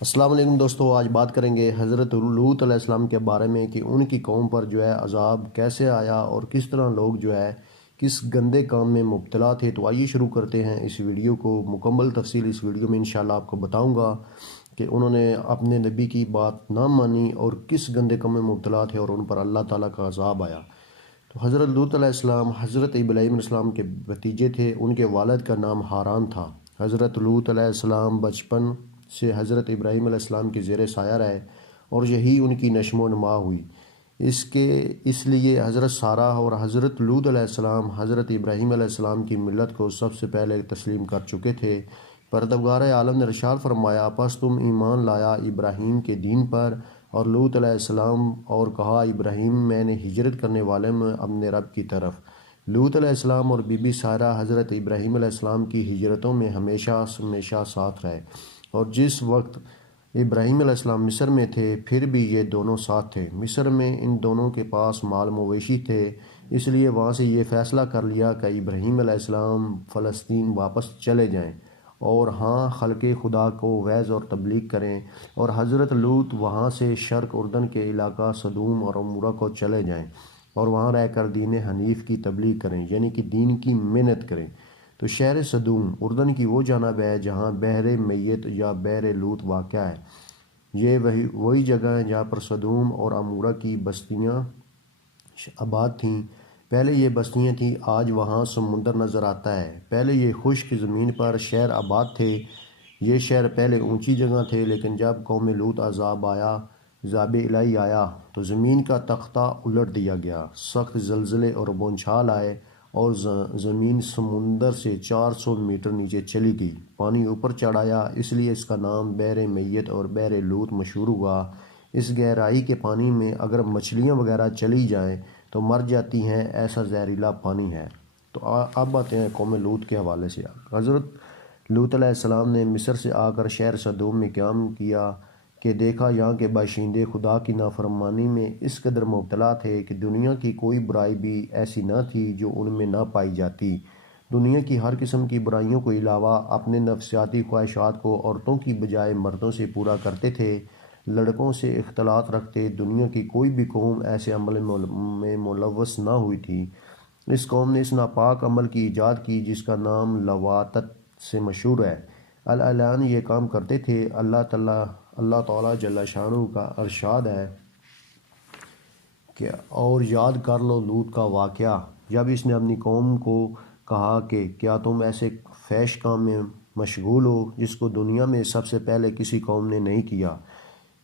السلام علیکم دوستو، آج بات کریں گے حضرت لوط علیہ السلام کے بارے میں کہ ان کی قوم پر عذاب کیسے آیا اور کس طرح لوگ کس گندے کام میں مبتلا تھے۔ تو آئیے شروع کرتے ہیں اس ویڈیو کو۔ مکمل تفصیل اس ویڈیو میں انشاءاللہ آپ کو بتاؤں گا کہ انہوں نے اپنے نبی کی بات نہ مانی اور کس گندے کام میں مبتلا تھے اور ان پر اللہ تعالیٰ کا عذاب آیا۔ تو حضرت لوط علیہ السلام حضرت ابراہیم علیہ السلام کے بھتیجے تھے۔ ان کے والد کا نام ہاران تھا۔ حضرت لوط علیہ السلام بچپن سے حضرت ابراہیم علیہ السلام کے زیر سایہ رہے اور یہی ان کی نشو و نما ہوئی۔ اس لیے حضرت سارہ اور حضرت لوط علیہ السلام حضرت ابراہیم علیہ السلام کی ملت کو سب سے پہلے تسلیم کر چکے تھے۔ پروردگار عالم نے ارشاد فرمایا، پس تم ایمان لایا ابراہیم کے دین پر اور لوط علیہ السلام، اور کہا ابراہیم میں نے ہجرت کرنے والے میں اپنے رب کی طرف۔ لوط علیہ السلام اور بی بی سارہ حضرت ابراہیم علیہ السلام کی ہجرتوں میں ہمیشہ ہمیشہ ساتھ رہے، اور جس وقت ابراہیم علیہ السلام مصر میں تھے پھر بھی یہ دونوں ساتھ تھے۔ مصر میں ان دونوں کے پاس مال مویشی تھے، اس لیے وہاں سے یہ فیصلہ کر لیا کہ ابراہیم علیہ السلام فلسطین واپس چلے جائیں اور خلق خدا کو وعظ اور تبلیغ کریں، اور حضرت لوط وہاں سے شرق اردن کے علاقہ سدوم اور عمورہ کو چلے جائیں اور وہاں رہ کر دین حنیف کی تبلیغ کریں، یعنی کہ دین کی محنت کریں۔ تو شہر سدوم اردن کی وہ جانب ہے جہاں بحر میت یا بحر لوط واقع ہے۔ یہ وہی جگہ ہے جہاں پر سدوم اور عمورہ کی بستیاں آباد تھیں۔ پہلے یہ بستیاں تھیں، آج وہاں سمندر نظر آتا ہے۔ پہلے یہ خشک زمین پر شہر آباد تھے۔ یہ شہر پہلے اونچی جگہ تھے، لیکن جب قوم لوط عذاب الہی آیا تو زمین کا تختہ الٹ دیا گیا، سخت زلزلے اور بونچھال آئے اور زمین سمندر سے 400 میٹر نیچے چلی گئی، پانی اوپر چڑھ آیا، اس لیے اس کا نام بحر میت اور بحر لوط مشہور ہوا۔ اس گہرائی کے پانی میں اگر مچھلیاں وغیرہ چلی جائیں تو مر جاتی ہیں، ایسا زہریلا پانی ہے۔ تو اب آتے ہیں قوم لوط کے حوالے سے۔ حضرت لوط علیہ السلام نے مصر سے آ کر شہر سدوم میں قیام کیا کہ دیکھا یہاں کے باشندے خدا کی نافرمانی میں اس قدر مبتلا تھے کہ دنیا کی کوئی برائی بھی ایسی نہ تھی جو ان میں نہ پائی جاتی۔ دنیا کی ہر قسم کی برائیوں کو علاوہ اپنے نفسیاتی خواہشات کو عورتوں کی بجائے مردوں سے پورا کرتے تھے، لڑکوں سے اختلاط رکھتے۔ دنیا کی کوئی بھی قوم ایسے عمل میں ملوث نہ ہوئی تھی۔ اس قوم نے اس ناپاک عمل کی ایجاد کی جس کا نام لواطت سے مشہور ہے۔ الاعلان یہ کام کرتے تھے۔ اللہ تعالیٰ جل شانہ کا ارشاد ہے کہ اور یاد کر لو لوط کا واقعہ، جب اس نے اپنی قوم کو کہا کہ کیا تم ایسے فحش کام میں مشغول ہو جس کو دنیا میں سب سے پہلے کسی قوم نے نہیں کیا،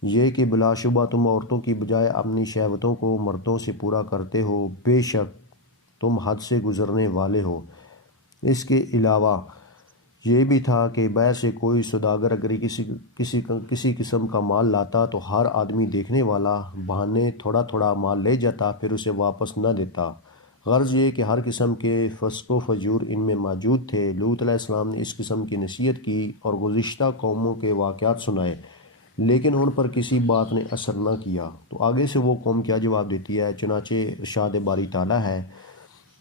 یہ کہ بلا شبہ تم عورتوں کی بجائے اپنی شہوتوں کو مردوں سے پورا کرتے ہو، بے شک تم حد سے گزرنے والے ہو۔ اس کے علاوہ یہ بھی تھا کہ بیع سے کوئی سوداگر اگر کسی قسم کا مال لاتا تو ہر آدمی دیکھنے والا بہانے تھوڑا تھوڑا مال لے جاتا، پھر اسے واپس نہ دیتا۔ غرض یہ کہ ہر قسم کے فسق و فجور ان میں موجود تھے۔ لوط علیہ السلام نے اس قسم کی نصیحت کی اور گزشتہ قوموں کے واقعات سنائے، لیکن ان پر کسی بات نے اثر نہ کیا۔ تو آگے سے وہ قوم کیا جواب دیتی ہے؟ چنانچہ ارشاد باری تعالیٰ ہے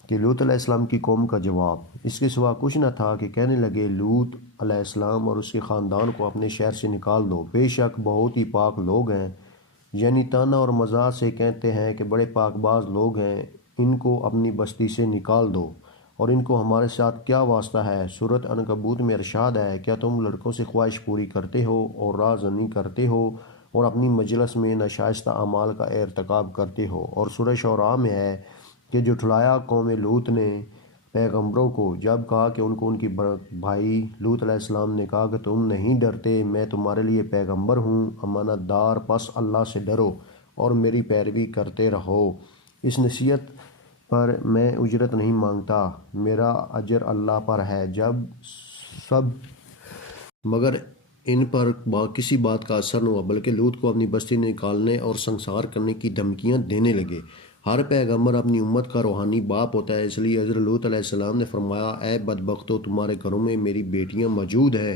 کہ لوط علیہ السلام کی قوم کا جواب اس کے سوا کچھ نہ تھا کہ کہنے لگے، لوط علیہ السلام اور اس کے خاندان کو اپنے شہر سے نکال دو، بے شک بہت ہی پاک لوگ ہیں۔ یعنی طعنہ اور مزاح سے کہتے ہیں کہ بڑے پاک باز لوگ ہیں، ان کو اپنی بستی سے نکال دو، اور ان کو ہمارے ساتھ کیا واسطہ ہے؟ سورۃ عنکبوت میں ارشاد ہے، کیا تم لڑکوں سے خواہش پوری کرتے ہو اور راہ زنی کرتے ہو اور اپنی مجلس میں ناشائستہ اعمال کا ارتکاب کرتے ہو؟ اور سورہ شعراء میں ہے کہ جھٹلایا قوم لوط نے پیغمبروں کو، جب کہا کہ ان کو ان کی بھائی لوط علیہ السلام نے کہا کہ تم نہیں ڈرتے، میں تمہارے لیے پیغمبر ہوں، امانت دار، پس اللہ سے ڈرو اور میری پیروی کرتے رہو۔ اس نصیحت پر میں اجرت نہیں مانگتا، میرا اجر اللہ پر ہے۔ جب سب مگر ان پر کسی بات کا اثر نہ ہوا، بلکہ لوط کو اپنی بستی نکالنے اور سنسار کرنے کی دھمکیاں دینے لگے۔ ہر پیغمبر اپنی امت کا روحانی باپ ہوتا ہے، اس لیے حضرت لوط علیہ السلام نے فرمایا، اے بدبختو، تمہارے گھروں میں میری بیٹیاں موجود ہیں،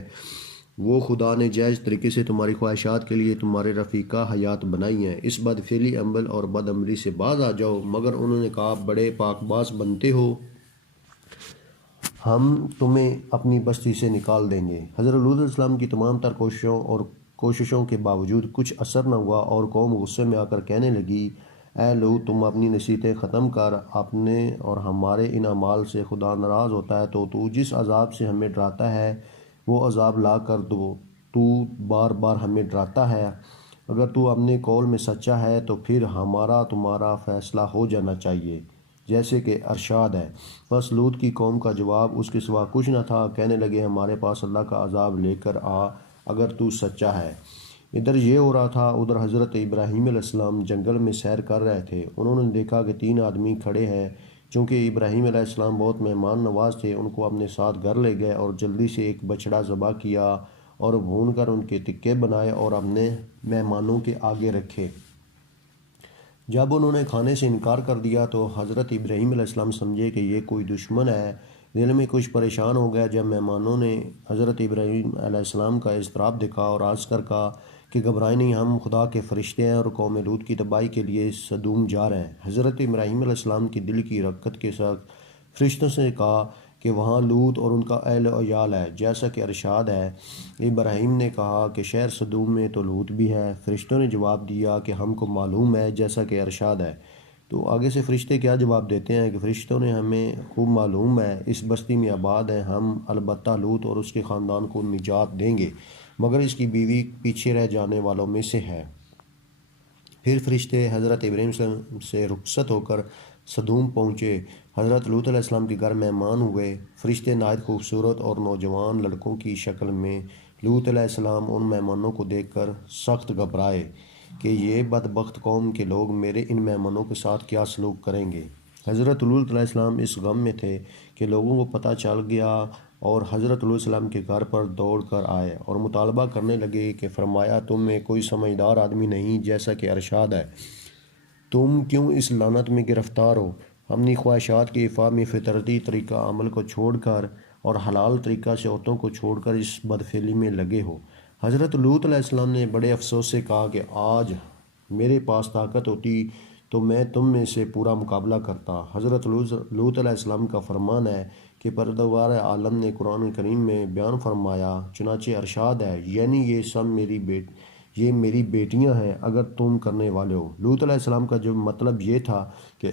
وہ خدا نے جائز طریقے سے تمہاری خواہشات کے لیے تمہارے رفیقہ حیات بنائی ہیں، اس بدفعلی عمل اور بد عملی سے باز آ جاؤ۔ مگر انہوں نے کہا، بڑے پاک باز بنتے ہو، ہم تمہیں اپنی بستی سے نکال دیں گے۔ حضرت لوط علیہ السلام کی تمام تر کوششوں اور کوششوں کے باوجود کچھ اثر نہ ہوا اور قوم غصے میں آ کر کہنے لگی، اے لوط، تم اپنی نصیحتیں ختم کر، اپنے اور ہمارے ان اعمال سے خدا ناراض ہوتا ہے تو جس عذاب سے ہمیں ڈراتا ہے وہ عذاب لا کر دو۔ تو بار بار ہمیں ڈراتا ہے، اگر تو اپنے قول میں سچا ہے تو پھر ہمارا تمہارا فیصلہ ہو جانا چاہیے جیسے کہ ارشاد ہے۔ بس لوط کی قوم کا جواب اس کے سوا کچھ نہ تھا، کہنے لگے، ہمارے پاس اللہ کا عذاب لے کر آ اگر تو سچا ہے۔ ادھر یہ ہو رہا تھا، ادھر حضرت ابراہیم علیہ السلام جنگل میں سیر کر رہے تھے۔ انہوں نے دیکھا کہ 3 آدمی کھڑے ہیں۔ چونکہ ابراہیم علیہ السلام بہت مہمان نواز تھے، ان کو اپنے ساتھ گھر لے گئے اور جلدی سے ایک بچڑا ذبح کیا اور بھون کر ان کے ٹکے بنائے اور اپنے مہمانوں کے آگے رکھے۔ جب انہوں نے کھانے سے انکار کر دیا تو حضرت ابراہیم علیہ السلام سمجھے کہ یہ کوئی دشمن ہے، دل میں کچھ پریشان ہو گیا۔ جب مہمانوں نے حضرت ابراہیم علیہ السلام کا اضطراب دیکھا اور عرض کر کہا کہ گھبرائیں نہیں، ہم خدا کے فرشتے ہیں اور قوم لوط کی تباہی کے لیے سدوم جا رہے ہیں۔ حضرت ابراہیم علیہ السلام کی دل کی رغبت کے ساتھ فرشتوں سے کہا کہ وہاں لوط اور ان کا اہل و عیال ہے جیسا کہ ارشاد ہے۔ ابراہیم نے کہا کہ شہر سدوم میں تو لوط بھی ہے۔ فرشتوں نے جواب دیا کہ ہم کو معلوم ہے جیسا کہ ارشاد ہے۔ تو آگے سے فرشتے کیا جواب دیتے ہیں کہ فرشتوں نے ہمیں خوب معلوم ہے، اس بستی میں آباد ہیں، ہم البتہ لوط اور اس کے خاندان کو نجات دیں گے، مگر اس کی بیوی پیچھے رہ جانے والوں میں سے ہے۔ پھر فرشتے حضرت ابراہیم سے رخصت ہو کر سدوم پہنچے۔ حضرت لوط علیہ السلام کے گھر مہمان ہوئے۔ فرشتے نہایت خوبصورت اور نوجوان لڑکوں کی شکل میں۔ لوط علیہ السلام ان مہمانوں کو دیکھ کر سخت گھبرائے کہ یہ بدبخت قوم کے لوگ میرے ان مہمانوں کے ساتھ کیا سلوک کریں گے۔ حضرت لوط علیہ السلام اس غم میں تھے کہ لوگوں کو پتہ چل گیا اور حضرت لوط علیہ السلام کے گھر پر دوڑ کر آئے اور مطالبہ کرنے لگے کہ فرمایا، تم میں کوئی سمجھدار آدمی نہیں جیسا کہ ارشاد ہے؟ تم کیوں اس لعنت میں گرفتار ہو؟ اپنی خواہشات کے افعا میں فطرتی طریقہ عمل کو چھوڑ کر اور حلال طریقہ سے عورتوں کو چھوڑ کر اس بدفعلی میں لگے ہو۔ حضرت لوط علیہ السلام نے بڑے افسوس سے کہا کہ آج میرے پاس طاقت ہوتی تو میں تم میں سے پورا مقابلہ کرتا۔ حضرت لوط علیہ السلام کا فرمان ہے کہ پروردگار عالم نے قرآن کریم میں بیان فرمایا، چنانچہ ارشاد ہے، یعنی یہ سب میری بیٹیاں ہیں اگر تم کرنے والے ہو۔ لوط علیہ السلام کا جو مطلب یہ تھا کہ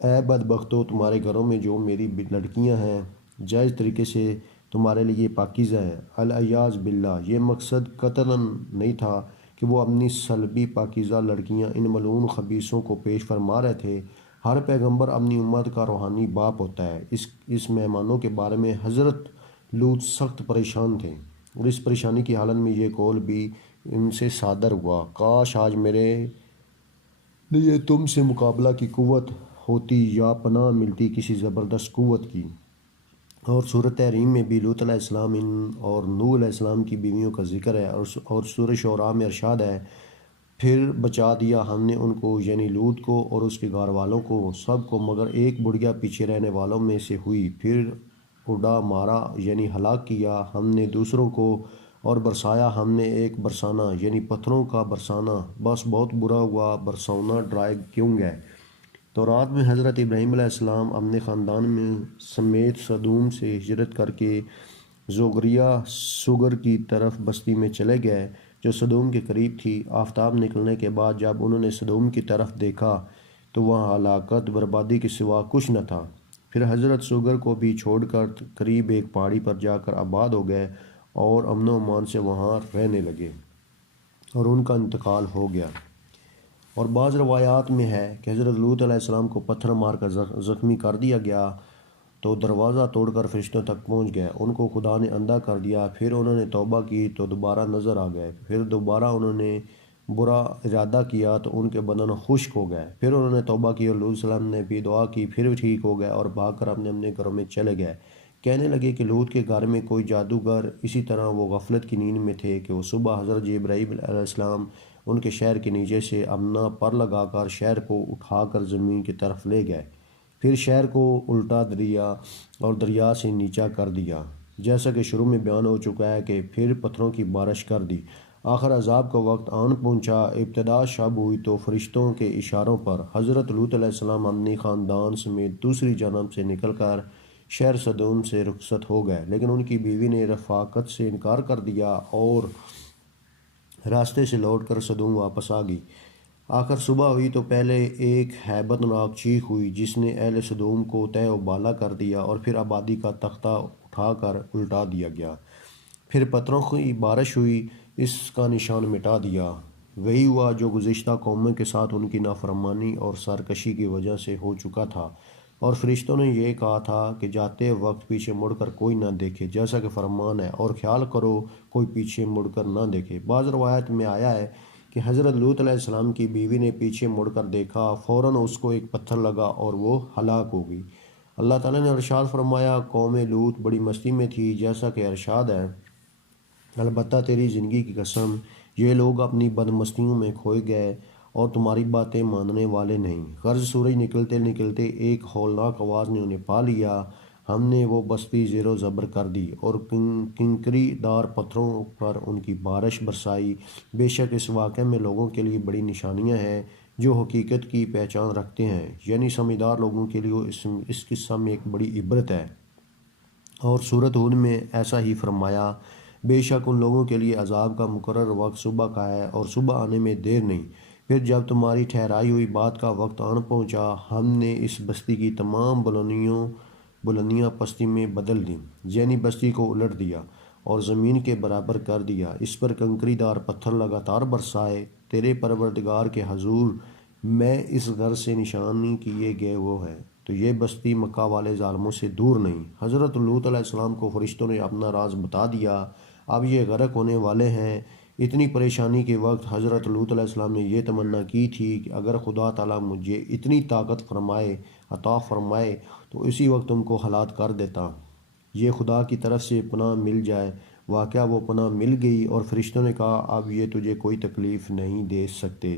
اے بدبختو، تمہارے گھروں میں جو میری لڑکیاں ہیں جائز طریقے سے تمہارے لیے پاکیزہ ہیں۔ الیاذ باللہ، یہ مقصد قطعاً نہیں تھا کہ وہ اپنی سلبی پاکیزہ لڑکیاں ان ملعون خبیثوں کو پیش فرما رہے تھے۔ ہر پیغمبر اپنی امت کا روحانی باپ ہوتا ہے۔ اس مہمانوں کے بارے میں حضرت لوط سخت پریشان تھے اور اس پریشانی کی حالت میں یہ قول بھی ان سے صادر ہوا، کاش آج میرے لیے تم سے مقابلہ کی قوت ہوتی یا پناہ ملتی کسی زبردست قوت کی۔ اور سورۃ تحریم میں بھی لوط علیہ السلام اور نوح علیہ السلام کی بیویوں کا ذکر ہے اور سورہ شعراء میں ارشاد ہے، پھر بچا دیا ہم نے ان کو، یعنی لوط کو اور اس کے گھر والوں کو، سب کو مگر ایک بڑھیا پیچھے رہنے والوں میں سے ہوئی۔ پھر اڑا مارا، یعنی ہلاک کیا ہم نے دوسروں کو، اور برسایا ہم نے ایک برسانا، یعنی پتھروں کا برسانا، بس بہت برا ہوا برسانا ڈرائے کیوں گئے۔ تورات میں حضرت ابراہیم علیہ السلام اپنے خاندان میں سمیت سدوم سے ہجرت کر کے زوگریہ سگر کی طرف بستی میں چلے گئے جو سدوم کے قریب تھی۔ آفتاب نکلنے کے بعد جب انہوں نے سدوم کی طرف دیکھا تو وہاں ہلاکت بربادی کے سوا کچھ نہ تھا۔ پھر حضرت سگر کو بھی چھوڑ کر قریب ایک پہاڑی پر جا کر آباد ہو گئے اور امن و امان سے وہاں رہنے لگے اور ان کا انتقال ہو گیا۔ اور بعض روایات میں ہے کہ حضرت لوط علیہ السلام کو پتھر مار کر زخمی کر دیا گیا تو دروازہ توڑ کر فرشتوں تک پہنچ گئے، ان کو خدا نے اندھا کر دیا۔ پھر انہوں نے توبہ کی تو دوبارہ نظر آ گئے، پھر دوبارہ انہوں نے برا ارادہ کیا تو ان کے بدن خشک ہو گئے، پھر انہوں نے توبہ کی اور لوط علیہ السلام نے بھی دعا کی، پھر ٹھیک ہو گئے اور بھاگ کر اپنے گھروں میں چلے گئے۔ کہنے لگے کہ لوط کے گھر میں کوئی جادوگر، اسی طرح وہ غفلت کی نیند میں تھے کہ وہ صبح حضرت ابراہیم علیہ السلام ان کے شہر کے نیچے سے اپنا پر لگا کر شہر کو اٹھا کر زمین کی طرف لے گئے، پھر شہر کو الٹا دریا اور دریا سے نیچا کر دیا، جیسا کہ شروع میں بیان ہو چکا ہے کہ پھر پتھروں کی بارش کر دی۔ آخر عذاب کا وقت آن پہنچا، ابتدا شب ہوئی تو فرشتوں کے اشاروں پر حضرت لوط علیہ السلام اپنی خاندان سمیت دوسری جانب سے نکل کر شہر سدوم سے رخصت ہو گئے، لیکن ان کی بیوی نے رفاقت سے انکار کر دیا اور راستے سے لوٹ کر سدوم واپس آ گئی۔ آخر صبح ہوئی تو پہلے ایک ہیبت ناک چیخ ہوئی جس نے اہل سدوم کو تہ و بالا کر دیا، اور پھر آبادی کا تختہ اٹھا کر الٹا دیا گیا۔ پھر پتھروں کی بارش ہوئی، اس کا نشان مٹا دیا۔ وہی ہوا جو گزشتہ قوموں کے ساتھ ان کی نافرمانی اور سرکشی کی وجہ سے ہو چکا تھا، اور فرشتوں نے یہ کہا تھا کہ جاتے وقت پیچھے مڑ کر کوئی نہ دیکھے، جیسا کہ فرمان ہے، اور خیال کرو کوئی پیچھے مڑ کر نہ دیکھے۔ بعض روایت میں آیا ہے کہ حضرت لوط علیہ السلام کی بیوی نے پیچھے مڑ کر دیکھا، فوراً اس کو ایک پتھر لگا اور وہ ہلاک ہو گئی۔ اللہ تعالیٰ نے ارشاد فرمایا، قوم لوط بڑی مستی میں تھی، جیسا کہ ارشاد ہے، البتہ تیری زندگی کی قسم، یہ لوگ اپنی بد مستیوں میں کھوئے گئے اور تمہاری باتیں ماننے والے نہیں۔ غرض سورج نکلتے نکلتے ایک ہولناک آواز نے انہیں پا لیا، ہم نے وہ بستی زیر و زبر کر دی اور کنکری دار پتھروں پر ان کی بارش برسائی۔ بے شک اس واقعے میں لوگوں کے لیے بڑی نشانیاں ہیں جو حقیقت کی پہچان رکھتے ہیں، یعنی سمجھدار لوگوں کے لیے اس قصہ میں ایک بڑی عبرت ہے۔ اور سورۃ ہود میں ایسا ہی فرمایا، بے شک ان لوگوں کے لیے عذاب کا مقرر وقت صبح کا ہے اور صبح آنے میں دیر نہیں۔ پھر جب تمہاری ٹھہرائی ہوئی بات کا وقت آن پہنچا، ہم نے اس بستی کی تمام بلندیاں پستی میں بدل دیں، یعنی بستی کو الٹ دیا اور زمین کے برابر کر دیا، اس پر کنکری دار پتھر لگاتار برسائے۔ تیرے پروردگار کے حضور میں اس گھر سے نشانی کیے گئے وہ ہے، تو یہ بستی مکہ والے ظالموں سے دور نہیں۔ حضرت لوط علیہ السلام کو فرشتوں نے اپنا راز بتا دیا، اب یہ غرق ہونے والے ہیں۔ اتنی پریشانی کے وقت حضرت لوط علیہ السلام نے یہ تمنا کی تھی کہ اگر خدا تعالیٰ مجھے اتنی طاقت عطا فرمائے تو اسی وقت تم کو ہلاک کر دیتا، یہ خدا کی طرف سے پناہ مل جائے۔ واقعہ وہ پناہ مل گئی اور فرشتوں نے کہا، اب یہ تجھے کوئی تکلیف نہیں دے سکتے،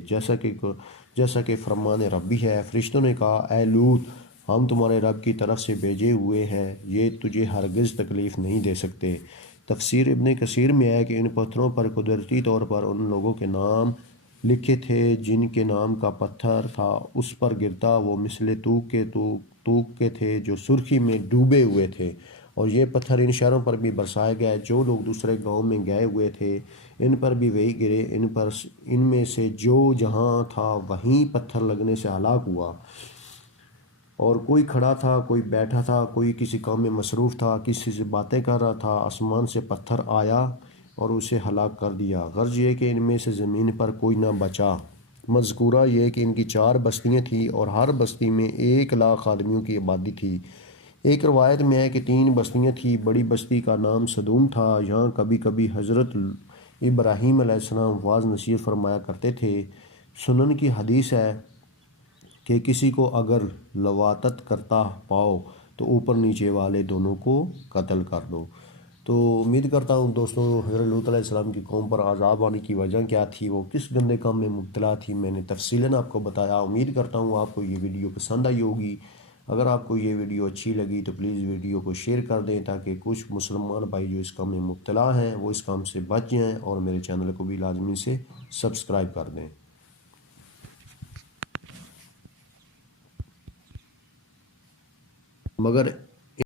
جیسا کہ فرمان ربی ہے۔ فرشتوں نے کہا، اے لوط، ہم تمہارے رب کی طرف سے بھیجے ہوئے ہیں، یہ تجھے ہرگز تکلیف نہیں دے سکتے۔ تفسیر ابن کثیر میں ہے کہ ان پتھروں پر قدرتی طور پر ان لوگوں کے نام لکھے تھے جن کے نام کا پتھر تھا اس پر گرتا وہ مثل توق کے تھے جو سرخی میں ڈوبے ہوئے تھے، اور یہ پتھر ان شہروں پر بھی برسائے گئے جو لوگ دوسرے گاؤں میں گئے ہوئے تھے، ان پر بھی وہی گرے، ان میں سے جو جہاں تھا وہیں پتھر لگنے سے ہلاک ہوا، اور کوئی کھڑا تھا، کوئی بیٹھا تھا، کوئی کسی کام میں مصروف تھا، کسی سے باتیں کر رہا تھا، آسمان سے پتھر آیا اور اسے ہلاک کر دیا۔ غرض یہ کہ ان میں سے زمین پر کوئی نہ بچا۔ مذکورہ یہ کہ ان کی 4 بستیاں تھیں اور ہر بستی میں 1,00,000 آدمیوں کی آبادی تھی۔ ایک روایت میں ہے کہ 3 بستیاں تھیں۔ بڑی بستی کا نام سدوم تھا، یہاں کبھی کبھی حضرت ابراہیم علیہ السلام واعظ نصیحت فرمایا کرتے تھے۔ سنن کی حدیث ہے کہ کسی کو اگر لواطت کرتا پاؤ تو اوپر نیچے والے دونوں کو قتل کر دو۔ تو امید کرتا ہوں دوستوں، حضرت لوط علیہ السلام کی قوم پر عذاب آنے کی وجہ کیا تھی، وہ کس گندے کام میں مبتلا تھی، میں نے تفصیلاً آپ کو بتایا۔ امید کرتا ہوں آپ کو یہ ویڈیو پسند آئی ہوگی۔ اگر آپ کو یہ ویڈیو اچھی لگی تو پلیز ویڈیو کو شیئر کر دیں تاکہ کچھ مسلمان بھائی جو اس کام میں مبتلا ہیں وہ اس کام سے بچ جائیں، اور میرے چینل کو بھی لازمی سے سبسکرائب کر دیں۔ مگر